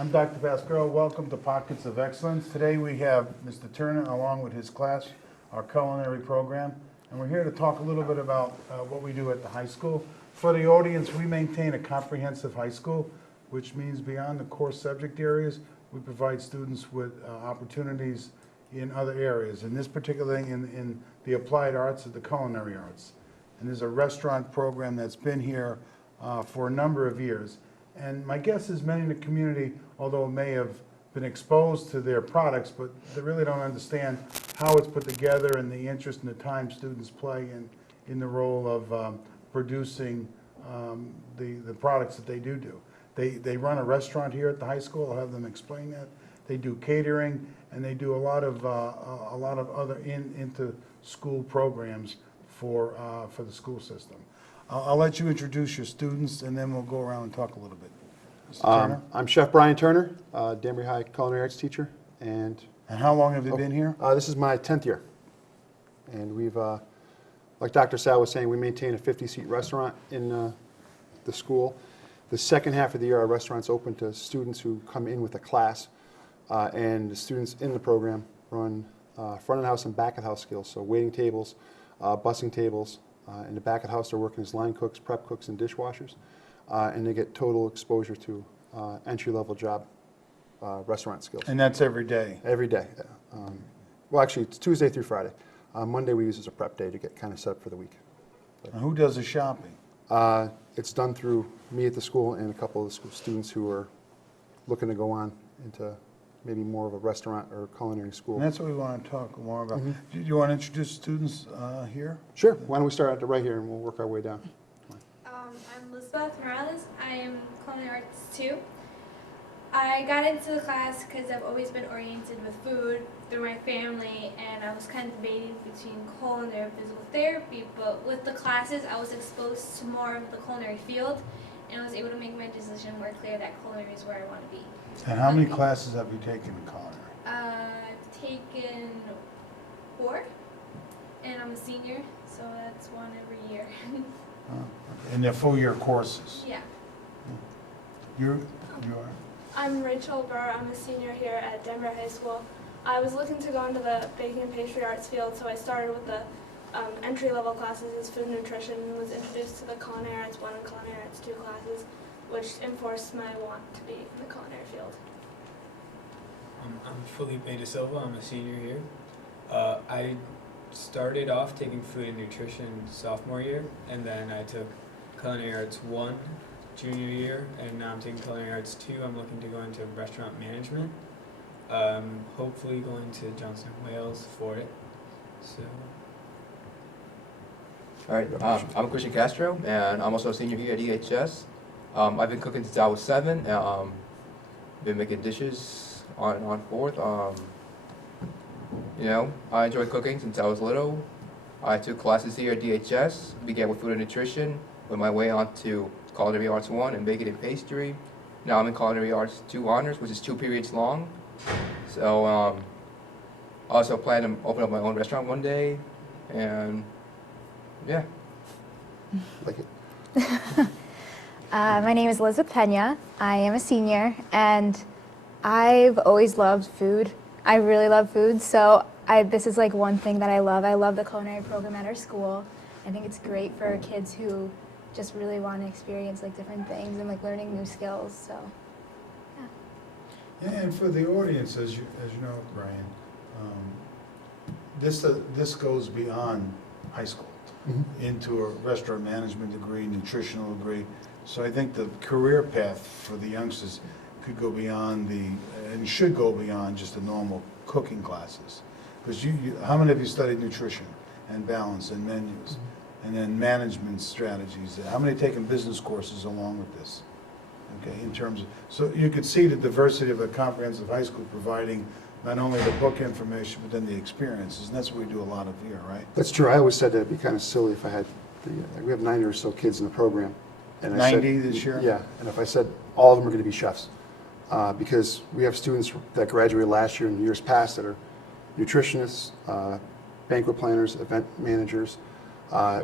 I'm Dr. Pascarella. Welcome to Pockets of Excellence. Today we have Mr. Turner along with his class, our culinary program, and we're here to talk a little bit about what we do at the high school. For the audience, we maintain a comprehensive high school, which means beyond the core subject areas, we provide students with opportunities in other areas. In this particular thing, in the applied arts and the culinary arts. And there's a restaurant program that's been here for a number of years. And my guess is many in the community, although may have been exposed to their products, but they really don't understand how it's put together and the interest and the time students play in the role of producing the products that they do. They run a restaurant here at the high school. I'll have them explain that. They do catering, and they do a lot of other into-school programs for the school system. I'll let you introduce your students, and then we'll go around and talk a little bit. Mr. Turner? I'm Chef Brian Turner, Danbury High Culinary Arts teacher. And how long have you been here? This is my 10th year. And we've, like Dr. Sal was saying, we maintain a 50-seat restaurant in the school. The second half of the year, our restaurant's open to students who come in with a class. And the students in the program run front of the house and back of the house skills, so waiting tables, bussing tables. In the back of the house, they're working as line cooks, prep cooks, and dishwashers. And they get total exposure to entry-level job restaurant skills. And that's every day? Every day. Well, actually, it's Tuesday through Friday. Monday we use as a prep day to get kind of set up for the week. And who does the shopping? It's done through me at the school and a couple of the school students who are looking to go on into maybe more of a restaurant or culinary school. And that's what we want to talk more about. Do you want to introduce students here? Sure. Why don't we start at the right here and we'll work our way down. I'm Elizabeth Morales. I am culinary arts 2. I got into the class because I've always been oriented with food through my family, and I was kind of debating between culinary and physical therapy, but with the classes I was exposed to more of the culinary field, and I was able to make my decision more clear that culinary is where I want to be. And how many classes have you taken in culinary? I've taken 4, and I'm a senior, so that's 1 every year. And they're full-year courses? Yeah. You are? I'm Rachel Burr. I'm a senior here at Denver High School. I was looking to go into the baking and pastry arts field, so I started with the entry-level classes as food nutrition and was introduced to the Culinary Arts 1 and Culinary Arts 2 classes, which enforced my want to be in the culinary field. I'm Felipe De Silva. I'm a senior here. I started off taking food and nutrition sophomore year, and then I took Culinary Arts 1 junior year, and now I'm taking Culinary Arts 2. I'm looking to go into restaurant management. Hopefully going to Johnson & Wales for it. So. All right, I'm Christian Castro, and I'm also a senior here at EHS. I've been cooking since I was 7. Been making dishes on and on forth. You know, I enjoy cooking since I was little. I took classes here at DHS, began with food and nutrition, went my way on to Culinary Arts 1 and baking and pastry. Now I'm in Culinary Arts 2 honors, which is 2 periods long. So I also plan to open up my own restaurant one day, and yeah. Like it. My name is Elizabeth Pena. I am a senior, and I've always loved food. I really love food, so this is like one thing that I love. I love the culinary program at our school. I think it's great for kids who just really want to experience like different things and like learning new skills. So, yeah. And for the audience, as you know, Brian, this goes beyond high school into a restaurant management degree, nutritional degree. So I think the career path for the youngsters could go beyond and should go beyond just the normal cooking classes. Because how many of you studied nutrition and balance and menus and then management strategies? How many have taken business courses along with this? Okay, in terms of, so you could see the diversity of a comprehensive high school providing not only the book information, but then the experiences, and that's what we do a lot of here, right? That's true. I always said that it'd be kind of silly if I had, we have 90 or so kids in the program. And 90 this year? Yeah, and if I said all of them are going to be chefs, because we have students that graduated last year and years past that are nutritionists, banquet planners, event managers,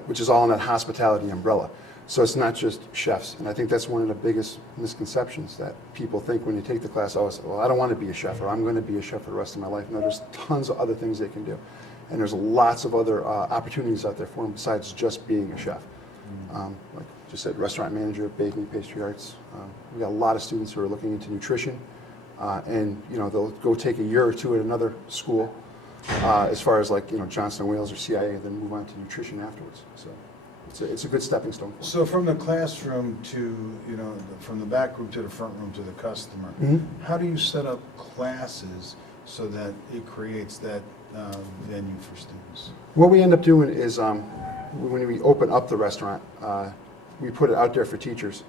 which is all in that hospitality umbrella. So it's not just chefs, and I think that's one of the biggest misconceptions that people think when you take the class. Oh, well, I don't want to be a chef, or I'm going to be a chef for the rest of my life. No, there's tons of other things they can do, and there's lots of other opportunities out there for them besides just being a chef. Like just said, restaurant manager, baking, pastry arts. We got a lot of students who are looking into nutrition, and they'll go take a year or two at another school, as far as like Johnson & Wales or CIA, then move on to nutrition afterwards. So. It's a good stepping stone for them. So from the classroom to, from the back room to the front room to the customer, how do you set up classes so that it creates that venue for students? What we end up doing is when we open up the restaurant, we put it out there for teachers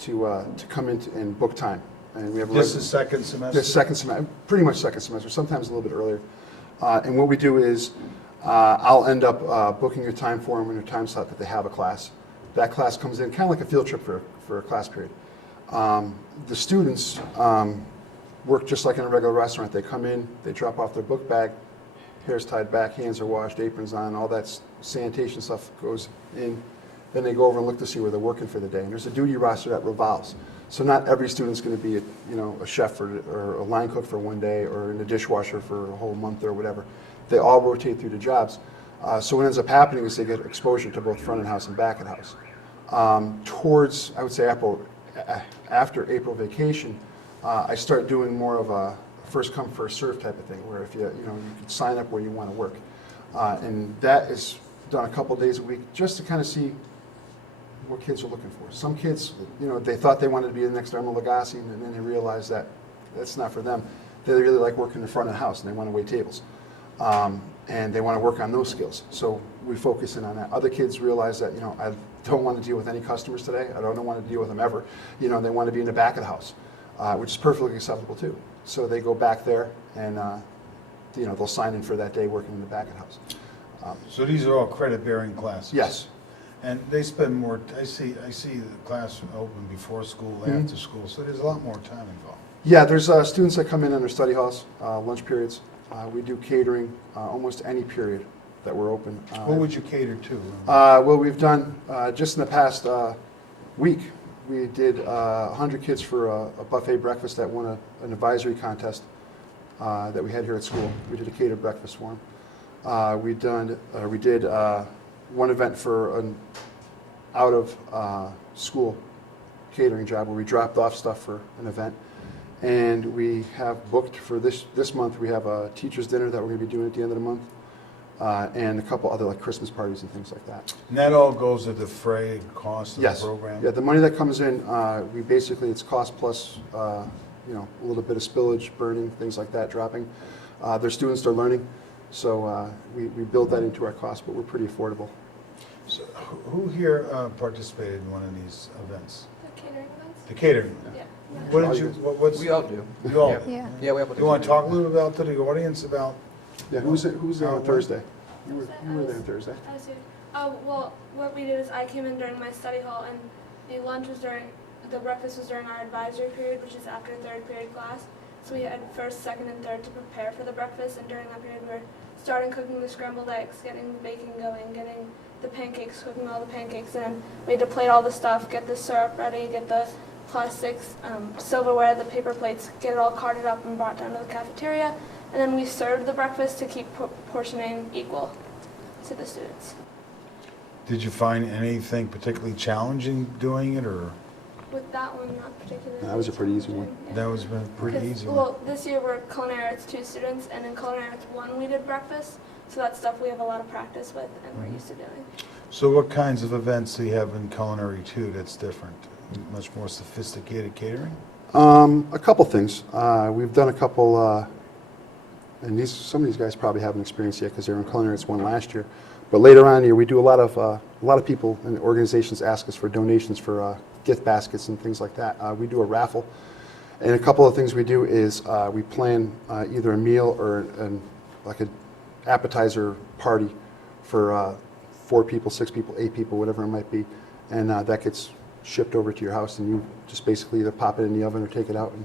to come in and book time. And we have This is second semester? the second semester, pretty much second semester, sometimes a little bit earlier. And what we do is I'll end up booking a time for them in a time slot that they have a class. That class comes in kind of like a field trip for a class period. The students work just like in a regular restaurant. They come in, they drop off their book bag, hair's tied back, hands are washed, aprons on, all that sanitation stuff goes in. Then they go over and look to see where they're working for the day. And there's a duty roster that revolves. So not every student's going to be a chef or a line cook for one day or in the dishwasher for a whole month or whatever. They all rotate through the jobs. So what ends up happening is they get exposure to both front of house and back of house. Towards, I would say, after April vacation, I start doing more of a first come, first serve type of thing, where if you can sign up where you want to work. And that is done a couple days a week just to kind of see what kids are looking for. Some kids, they thought they wanted to be the next Erma Lagasse, and then they realized that that's not for them. They really like working in the front of the house, and they want to wait tables. And they want to work on those skills. So we focus in on that. Other kids realize that, I don't want to deal with any customers today. I don't want to deal with them ever. They want to be in the back of the house, which is perfectly acceptable too. So they go back there and, they'll sign in for that day working in the back of the house. So these are all credit-bearing classes? Yes. And they spend more, I see the class open before school, after school, so there's a lot more time involved. Yeah, there's students that come in their study halls, lunch periods. We do catering almost any period that we're open. What would you cater to? Well, we've done, just in the past week, we did 100 kids for a buffet breakfast that won an advisory contest that we had here at school. We did a catered breakfast for them. We did one event for an out-of-school catering job where we dropped off stuff for an event. And we have booked for this month, we have a teacher's dinner that we're going to be doing at the end of the month, and a couple other like Christmas parties and things like that. And that all goes to defray cost of the Yes. program? Yeah, the money that comes in, it's cost plus, a little bit of spillage, burning, things like that, dropping. Their students are learning, so we build that into our cost, but we're pretty affordable. So who here participated in one of these events? The catering events? The catering? Yeah. What did you, what's? We all do. You all? Yeah. Yeah, we have. You want to talk a little about to the audience about? Yeah, who's there on Thursday? You were there on Thursday. I see. Well, what we did is I came in during my study hall, and the breakfast was during our advisory period, which is after third period class. So we had first, second, and third to prepare for the breakfast, and during that period we were starting cooking the scrambled eggs, getting the baking going, getting the pancakes, cooking all the pancakes, and then we had to plate all the stuff, get the syrup ready, get the plastics, silverware, the paper plates, get it all carted up and brought down to the cafeteria, and then we served the breakfast to keep portioning equal to the students. Did you find anything particularly challenging doing it, or With that one, not particularly. That was a pretty easy one. that was been pretty Because, easy? well, this year we're Culinary Arts 2 students, and in Culinary Arts 1 we did breakfast, so that's stuff we have a lot of practice with and we're used to doing. So what kinds of events do you have in Culinary too that's different? Much more sophisticated catering? A couple things. We've done a couple, and some of these guys probably haven't experienced yet because they were in Culinary Arts 1 last year. But later on here, we do a lot of people and organizations ask us for donations for gift baskets and things like that. We do a raffle, and a couple of things we do is we plan either a meal or like an appetizer party for 4 people, 6 people, 8 people, whatever it might be, and that gets shipped over to your house, and you just basically either pop it in the oven or take it out and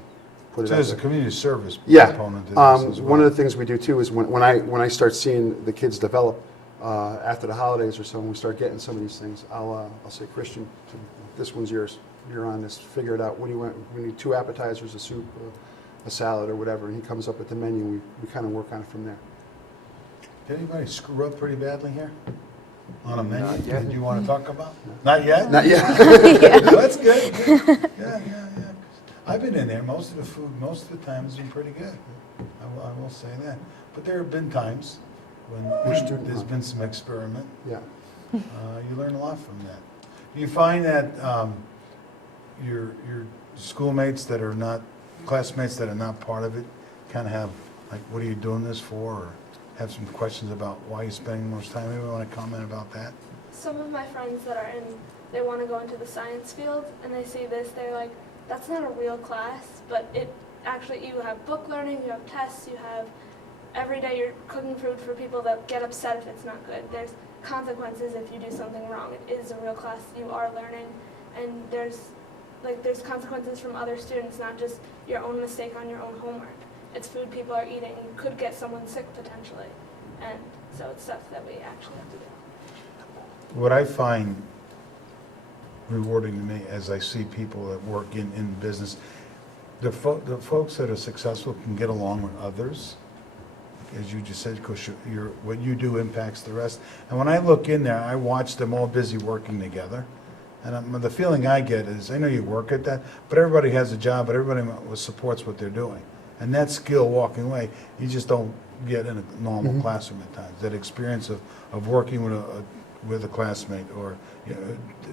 put it So out there's a there. community service Yeah. component to this as well. One of the things we do too is when I start seeing the kids develop, after the holidays or so, when we start getting some of these things, I'll say, Christian, this one's yours. You're on this. Figure it out. What do you want? We need 2 appetizers, a soup, a salad, or whatever. And he comes up with the menu. We kind of work on it from there. Did anybody screw up pretty badly here? On a menu Not yet. that you want to talk about? Not yet? Not yet. Well, that's good. Yeah. I've been in there. Most of the food, most of the time, has been pretty good. I will say that. But there have been times when there's been some experiment. Yeah. You learn a lot from that. Do you find that your schoolmates that are not, classmates that are not part of it, kind of have, like, what are you doing this for? Or have some questions about why you're spending most time? Maybe want to comment about that? Some of my friends that are they want to go into the science field, and they see this, they're like, that's not a real class, but it actually, you have book learning, you have tests, you have, every day you're cooking food for people that get upset if it's not good. There's consequences if you do something wrong. It is a real class, you are learning, and there's consequences from other students, not just your own mistake on your own homework. It's food people are eating. You could get someone sick potentially, and so it's stuff that we actually have to do. What I find rewarding to me as I see people that work in business, the folks that are successful can get along with others, as you just said, because what you do impacts the rest. And when I look in there, I watch them all busy working together. And the feeling I get is, I know you work at that, but everybody has a job, but everybody supports what they're doing. And that skill walking away, you just don't get in a normal classroom at times. That experience of working with a classmate, or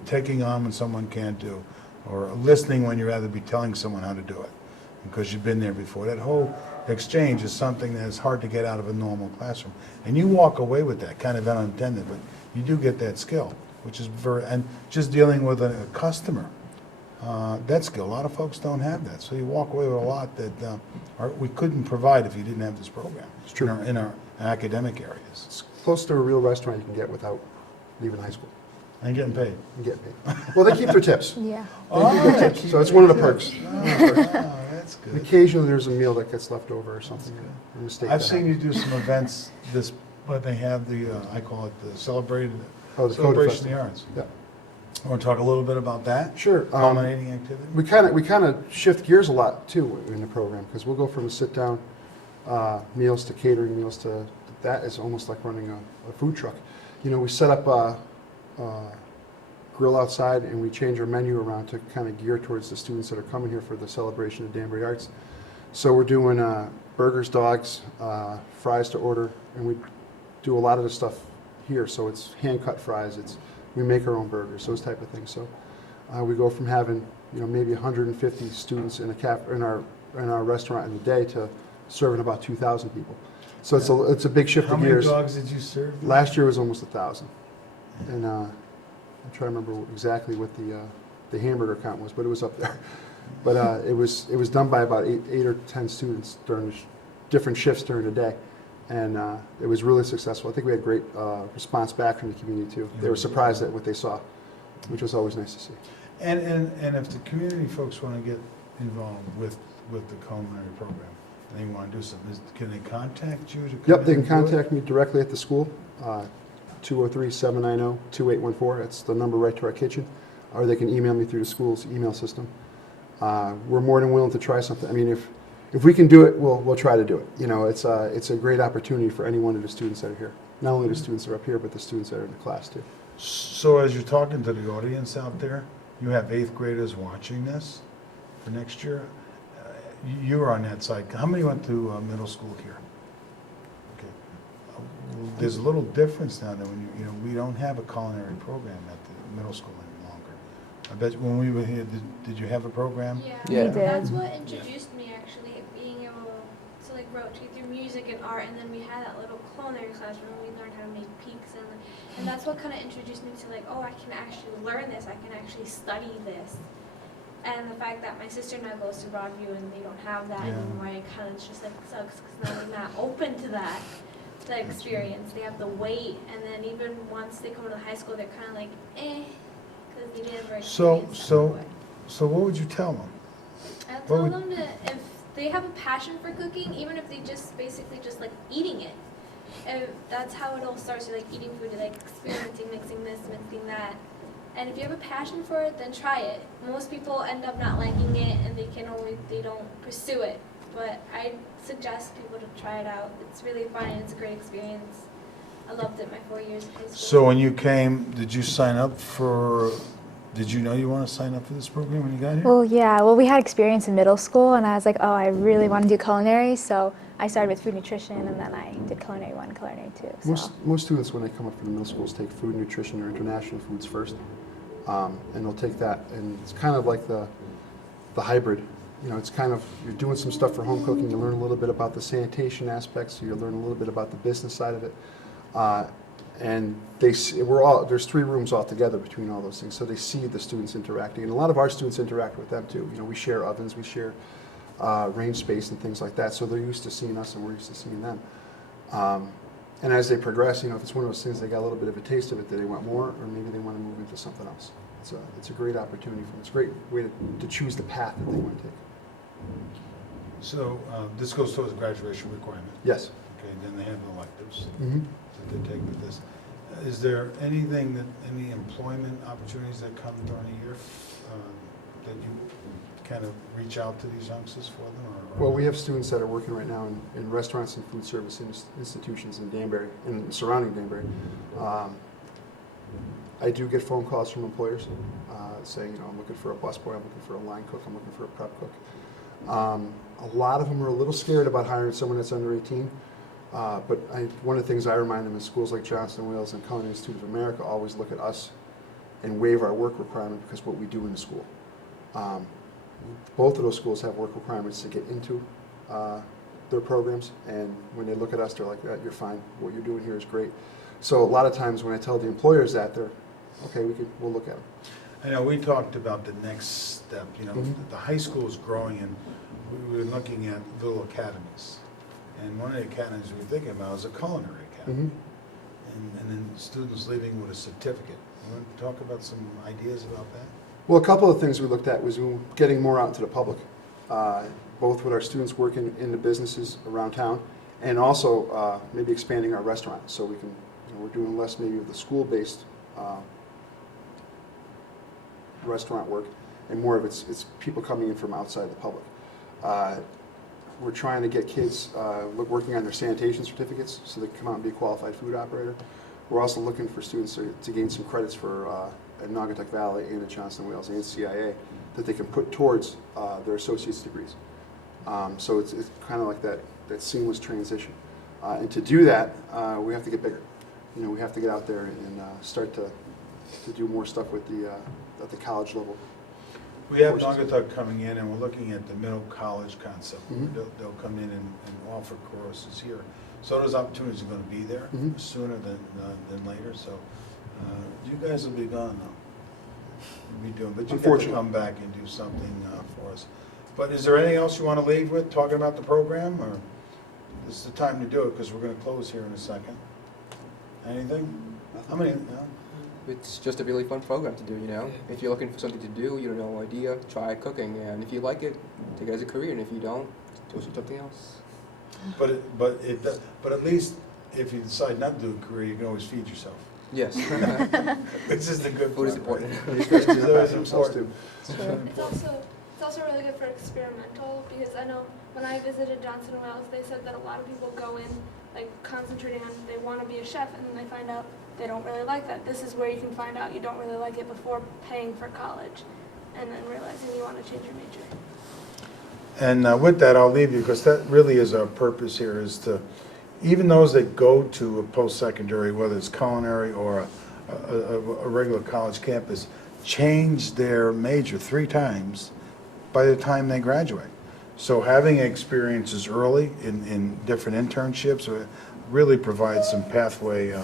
taking on when someone can't do, or listening when you'd rather be telling someone how to do it because you've been there before. That whole exchange is something that is hard to get out of a normal classroom. And you walk away with that, kind of unintended, but you do get that skill, which is and just dealing with a customer, that skill, a lot of folks don't have that. So you walk away with a lot that we couldn't provide if you didn't have this program. It's true. In our academic areas. It's close to a real restaurant you can get without leaving high school. And getting paid. And get paid. Well, they keep their tips. Yeah. They keep their tips. So it's one of the perks. Oh, that's And good. occasionally there's a meal that gets left over or something. A mistake I've that seen you happens. do some events, but they have I call it the celebration Oh, the Coda of the Festival. Arts. Yeah. Want to talk a little bit about that? Sure. Culminating activity? We kind of shift gears a lot too in the program, because we'll go from a sit down meals to catering meals to that is almost like running a food truck. We set up a grill outside, and we change our menu around to kind of gear towards the students that are coming here for the celebration of Danbury Arts. So we're doing burgers, dogs, fries to order, and we do a lot of the stuff here. So it's hand cut fries. We make our own burgers, those type of things. So we go from having maybe 150 students in our restaurant in the day to serving about 2,000 people. So it's a big shift How of many gears. dogs did you serve? Last year was almost 1,000, and I'm trying to remember exactly what the hamburger count was, but it was up there. But it was done by about eight or 10 students during different shifts during the day. And it was really successful. I think we had great response back from the community too. They were surprised at what they saw, which was always nice to see. And if the community folks want to get involved with the culinary program, and they want to do something, can they contact you to come Yep, they in can and do it? contact me directly at the school, 203-790-2814. That's the number right to our kitchen. Or they can email me through the school's email system. We're more than willing to try something. I mean, if we can do it, we'll try to do it. It's a great opportunity for any one of the students that are here. Not only the students that are up here, but the students that are in the class too. So as you're talking to the audience out there, you have 8th graders watching this for next year. You were on that side. How many went to middle school here? Okay. There's a little difference now that when we don't have a culinary program at the middle school any longer. I bet when we were here, did you have a program? Yeah, Yeah. We did. that's what introduced me actually, being able to rotate through music and art, and then we had that little culinary class where we learned how to make peaks, and that's what kind of introduced me to oh, I can actually learn this, I can actually study this. And the fact that my sister now goes to Broadview and they don't have that Yeah. anymore, it kind of just sucks because now they're not open to that experience. They have to wait, and then even once they come to high school, they're kind of because they didn't ever experience that before. So what would you tell them? I'll What tell would- them to, if they have a passion for cooking, even if they just basically just like eating it, And that's how it all starts. You like eating food, you like experimenting, mixing this, mixing that. And if you have a passion for it, then try it. Most people end up not liking it, and they don't pursue it. But I suggest people to try it out. It's really fun and it's a great experience. I loved it my 4 years of high school. So when you came, did you sign up for, did you know you want to sign up for this program when you got here? Well, yeah. Well, we had experience in middle school, and I was like, oh, I really want to do culinary. So I started with food nutrition, and then I did culinary 1, culinary 2. So. Most students, when they come up from the middle schools, take food, nutrition, or international foods first. And they'll take that, and it's kind of like the hybrid. You know, it's kind of, you're doing some stuff for home cooking, you learn a little bit about the sanitation aspects, so you learn a little bit about the business side of it. And there's 3 rooms altogether between all those things, so they see the students interacting. And a lot of our students interact with them too. You know, we share ovens, we share range space and things like that, so they're used to seeing us and we're used to seeing them. And as they progress, you know, if it's one of those things, they got a little bit of a taste of it, that they want more, or maybe they want to move into something else. It's a great opportunity for them. It's a great way to choose the path that they want to take. So this goes towards graduation requirement. Yes. Okay, then they have electives Mm-hmm. that they take with this. Is there any employment opportunities that come during the year that you kind of reach out to these youngsters for them? Or Well, we have students that are working right now in restaurants and food service institutions in Danbury and surrounding Danbury. I do get phone calls from employers saying, you know, I'm looking for a busboy, I'm looking for a line cook, I'm looking for a prep cook. A lot of them are a little scared about hiring someone that's under 18. But one of the things I remind them is schools like Johnson & Wales and Culinary Institute of America always look at us and waive our work requirement because of what we do in the school. Both of those schools have work requirements to get into their programs, and when they look at us, they're like, you're fine, what you're doing here is great. So a lot of times when I tell the employers that, they're, okay, we'll look at them. I know we talked about the next step, you know, the high school is growing and we were looking at little academies. And one of the academies we were thinking about is a culinary academy. And then students leaving with a certificate. You want to talk about some ideas about that? Well, a couple of things we looked at was getting more out into the public, both with our students working in the businesses around town, and also maybe expanding our restaurant so we can, you know, we're doing less maybe of the school-based restaurant work, and more of it's people coming in from outside the public. We're trying to get kids working on their sanitation certificates so they can come out and be a qualified food operator. We're also looking for students to gain some credits for at Naugatuck Valley and at Johnson & Wales and CIA that they can put towards their associate's degrees. So it's kind of like that seamless transition. And to do that, we have to get bigger. You know, we have to get out there and start to do more stuff with at the college level. We have Naugatuck coming in, and we're looking at the middle college concept. They'll come in and offer courses here. So those opportunities are going to be there sooner than later. So you guys will be gone, though. You'll be doing, but you get to come back and do something for us. But is there anything else you want to leave with, talking about the program, or this is the time to do it because we're going to close here in a second? Anything? How many? No? It's just a really fun program to do, you know. If you're looking for something to do, you have no idea, try cooking, and if you like it, take it as a career, and if you don't, do something else. But at least if you decide not to do a career, you can always feed yourself. Yes. This is the good Food is part, important. right? Food is always important. It's also really good for experimental, because I know when I visited Johnson & Wales, they said that a lot of people go in like concentrating on they want to be a chef, and then they find out they don't really like that. This is where you can find out you don't really like it before paying for college, and then realizing you want to change your major. And with that, I'll leave you, because that really is our purpose here, is to, even those that go to a post-secondary, whether it's culinary or a regular college campus, change their major 3 times by the time they graduate. So having experiences early in different internships really provides some pathway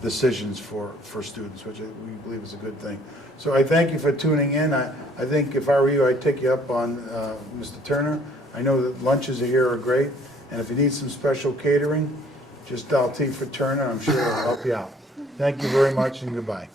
decisions for students, which we believe is a good thing. So I thank you for tuning in. I think if I were you, I'd take you up on Mr. Turner. I know that lunches here are great, and if you need some special catering, just dial T for Turner. I'm sure it'll help you out. Thank you very much, and goodbye.